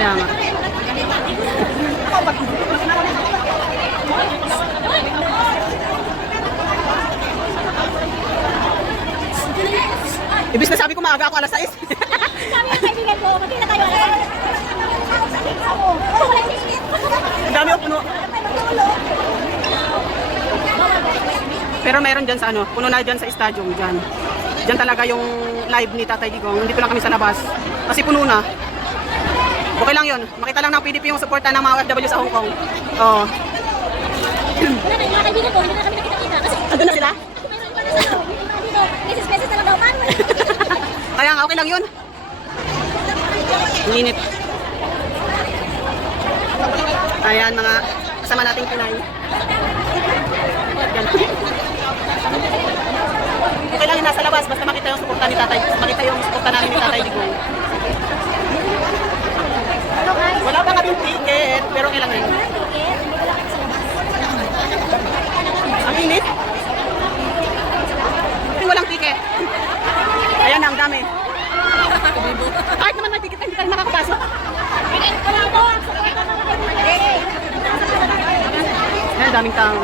Kaya nga. Ibig na sabi ko maaga ako alas 6. Sabi ng kaibigan ko, magkita tayo alas 6. Ang dami o puno. Pero meron dyan sa ano, puno na dyan sa stadium dyan. Dyan talaga yung live ni Tatay Digong. Hindi ko lang kami sa labas. Kasi puno na. Okay lang yun. Makita lang ng PDP yung suporta ng mga OFW sa Hong Kong. Oo. Wala na yung mga kaibigan ko, hindi na kami nakita-kita. Kasi Ando na sila? meron pa na sa dito. Beses-beses na lang daw. Paano? Kaya nga, okay lang yun. Ang init. Ayan, mga kasama nating Pinay. Yan. Okay lang yung nasa labas, basta makita yung suporta ni Tatay. Makita yung suporta namin ni Tatay Digong. Wala pa kaming ticket, pero okay lang yun. Ang init. Walang ticket. Ayan na, ang dami. Kahit naman may ticket, hindi tayo nakakapasok. Ayan, daming tao.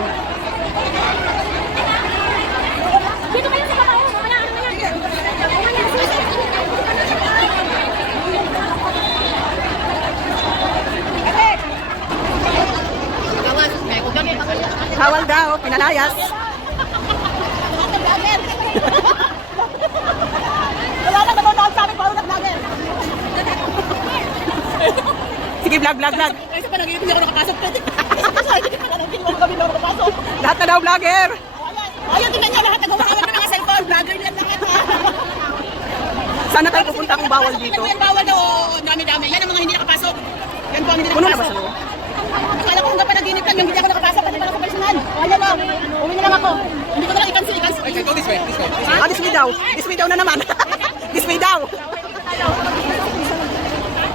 Dito kayo sa babae. Wala, ano na yan? Hawal daw, pinalayas. Wala na, nanonood sa amin, parang nag-vlogger. Sige, vlog. Kasi pa nag-iipin ako nakapasok. Hindi pa kami nakapasok. Lahat na daw vlogger. Ayun, tingnan niya lahat. Nagawa-gawa ng mga cellphone. Vlogger yan lahat. Sana tayo pupunta kung bawal dito. Yan bawal daw. Dami-dami. Yan ang mga hindi nakapasok. Yan po ang hindi Puno na ba nakapasok. sa loob? Akala ko hanggang pa nag-inip lang yung hindi ako nakapasok. Pati pala ako personal. Ayan na. Uwi na lang ako. Hindi ko na lang i-cancel. Okay, go this way. Ah, this way daw. This way daw na naman. This way daw.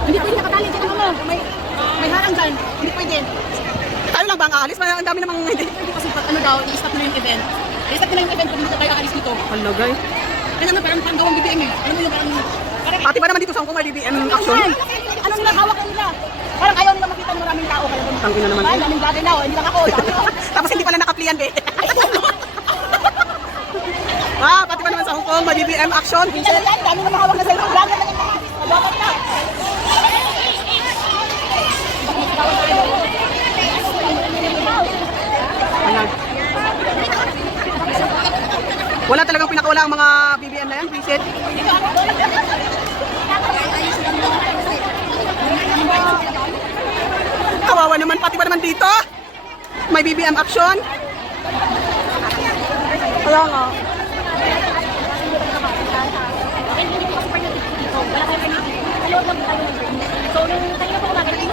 Hindi pwede nakatali. Dito mo. May harang dyan. Hindi pwede. Tayo lang ba ang aalis? Ang dami namang hindi. Hindi kasi ano daw, i-stop nila yung event. I-stop nila yung event kung hindi tayo aalis dito. Halagay. Kaya naman parang gawang BBM eh. Alam mo yung parang... Pati ba naman dito sa Hong Kong may BBM action? Ano nila, hawak na nila. Parang ayaw nila makita ng maraming tao. Kaya ganun. Tangina naman. Ay, daming vlogger daw. Hindi lang ako. Tapos hindi pala nakaplian, be. Ah, pati ba naman sa Hong Kong may BBM action? Minsan lang yan, dami na mahawak na cellphone. Vlogger na nila. Vlogger na. Ayan. Wala talagang pinakawala ang mga BBM na yan, visit. Kawawa naman, pati ba naman dito? May BBM action? Kaya nga. So, nung kanina po umaga, hindi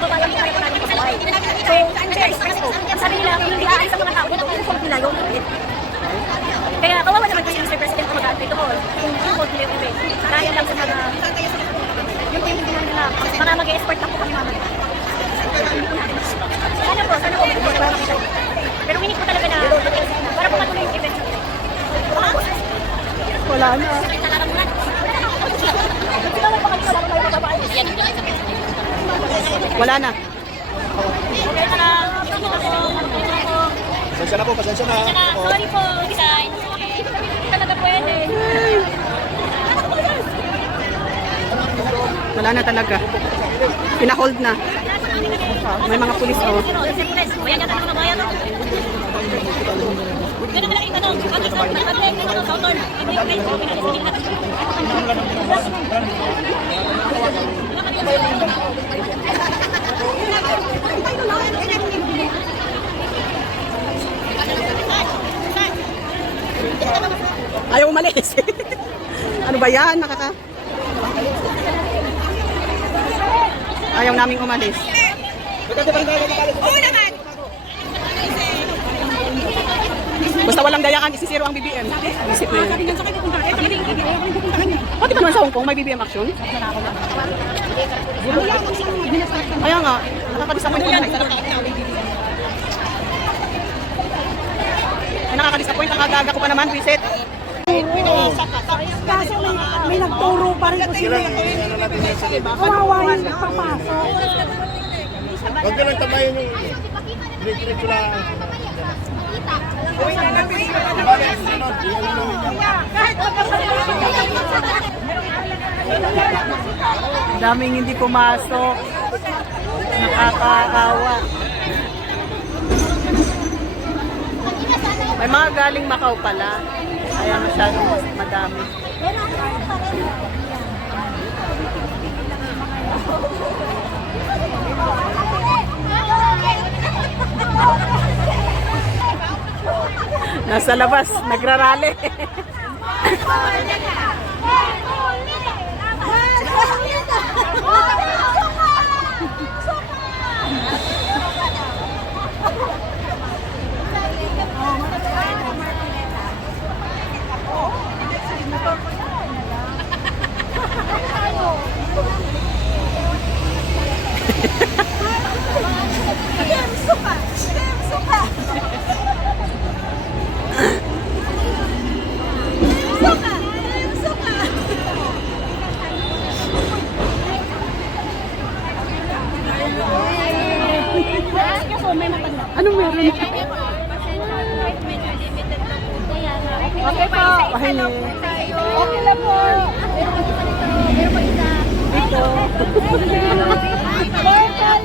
ko kaya kaya namin sa bahay. So, sabi nila, hindi aalis sa mga tao, kung nila yung event. Kaya kawawa naman kasi Mr. President kung mag-admit ako kung nila yung event. Kaya lang sa mga yung pinagdinahan nila, mga mag-e-export lang po kami mamaya. Sana po, pero winig ko talaga na para po matuloy yung event. Wala na. Wala na. Okay na lang. Pasensya na po, pasensya na. Sorry po, design. Hindi talaga pwede. Wala na talaga. Pina-hold na. May mga pulis, oh. Bayan natin mga bayan. Ganun malaki yung tanong. Bakit sa pag-atlet ng mga sauton? Hindi ko kayo pinalisin natin. Ayaw umalis. Ano ba yan? Ayaw naming umalis. Oo naman! Basta walang dayaan, isisiro ang BBM. Isip ko yun. Pati ba naman sa Hong Kong, may BBM action? Kaya nga, nakaka-disappoint naman. Ay, nakaka-disappoint, ang agaga ko pa naman, visit. Kaso may nagturo pa rin ko sila. natin yan sa libo. Kawawa yung papasok. Huwag nyo lang tabayan yung diretso lang. Balik, sunod. Iyan lang yung Daming hindi pumasok. Nakakaawa. May mga galing Macau pala. Kaya masyadong madami. Nasa labas, nagrarally. Anong meron? Okay po. Pahingi. Okay lang po. Meron pa isa. Dito.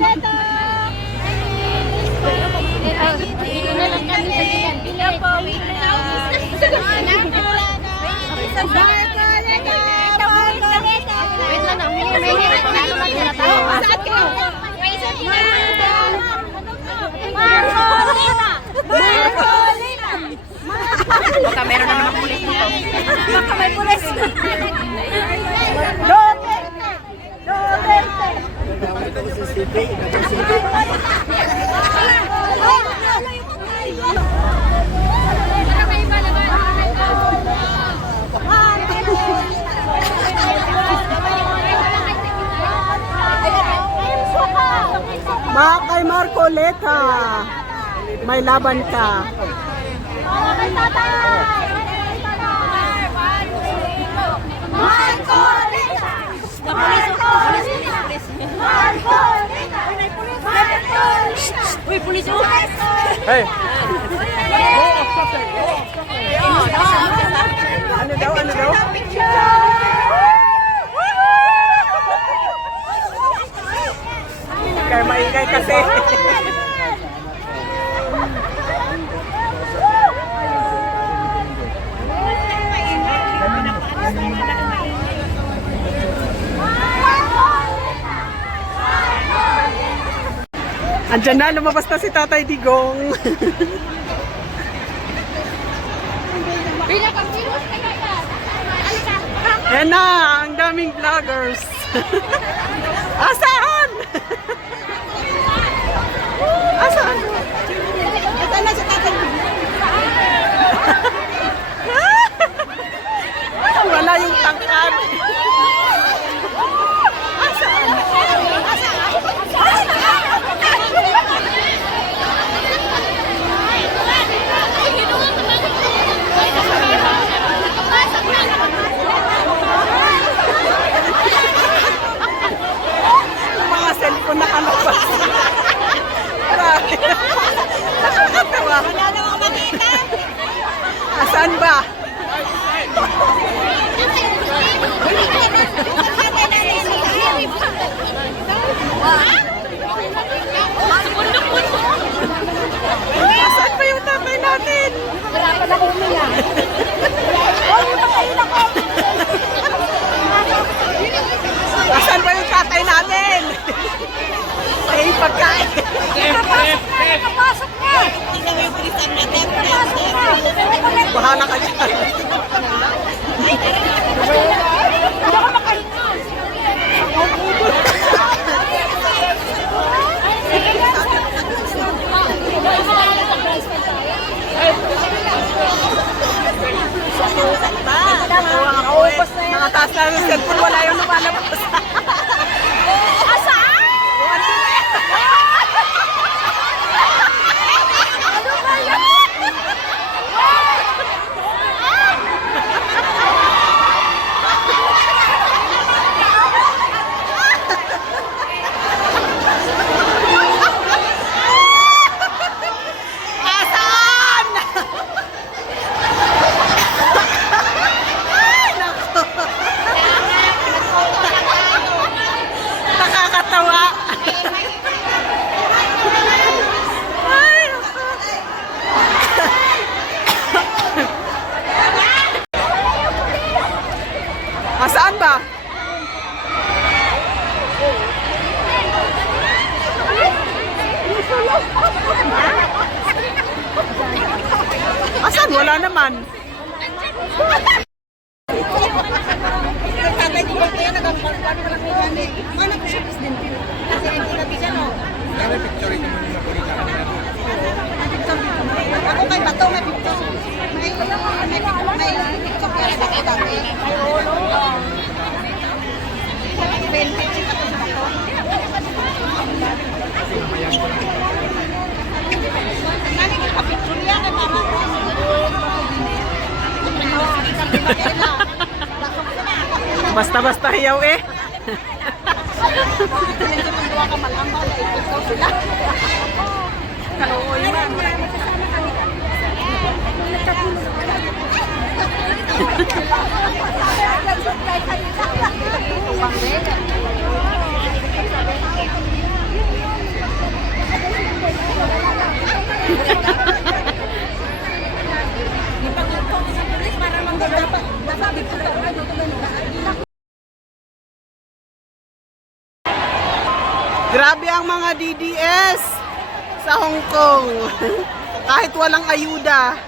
Leto. Dito na lang kami sa gigan. Bila po. Wait lang. Wait lang na. May hirap na naman sila tao. Saan kayo? Marcolina! Marcolina! Baka meron na naman pulis dito. Baka may pulis. Duterte! Duterte! Kay Marcoleta. May laban ka. Uy, pulis mo! Hey! Ano daw? Ano daw? Kaya maingay kasi. Andiyan na, lumabas na si Tatay Digong. Yan na, ang daming vloggers. Asaan? Asaan? Ito na si Tatay. Wala yung tangkad. Asaan? Mga cellphone nakalabas. Grabe. Nakakatawa. Wala namang makita. Asaan ba? Asaan ba yung tatay natin? Wala pa na kami na. Asaan ba yung tatay natin? Ay, pagkain. Kapasok na! Tingnan mo yung pulisan natin. Bahala ka dyan. Nakataas na yung cellphone, wala yung lumalabas. Asaan? Ano ba yan? Wala naman. Tatay ko ba kaya nag-pagpag pa lang yan eh. Ano ko siya presidente? Kasi hindi natin siya no. Ako kay Bato may picture. May picture kaya nakita ko. Ay ulo. Vintage ka to sa Bato. Nani ka picture yan kay mama. Basta-basta hiyaw eh. Kaluoy man. Grabe ang mga DDS sa Hong Kong. Kahit walang ayuda.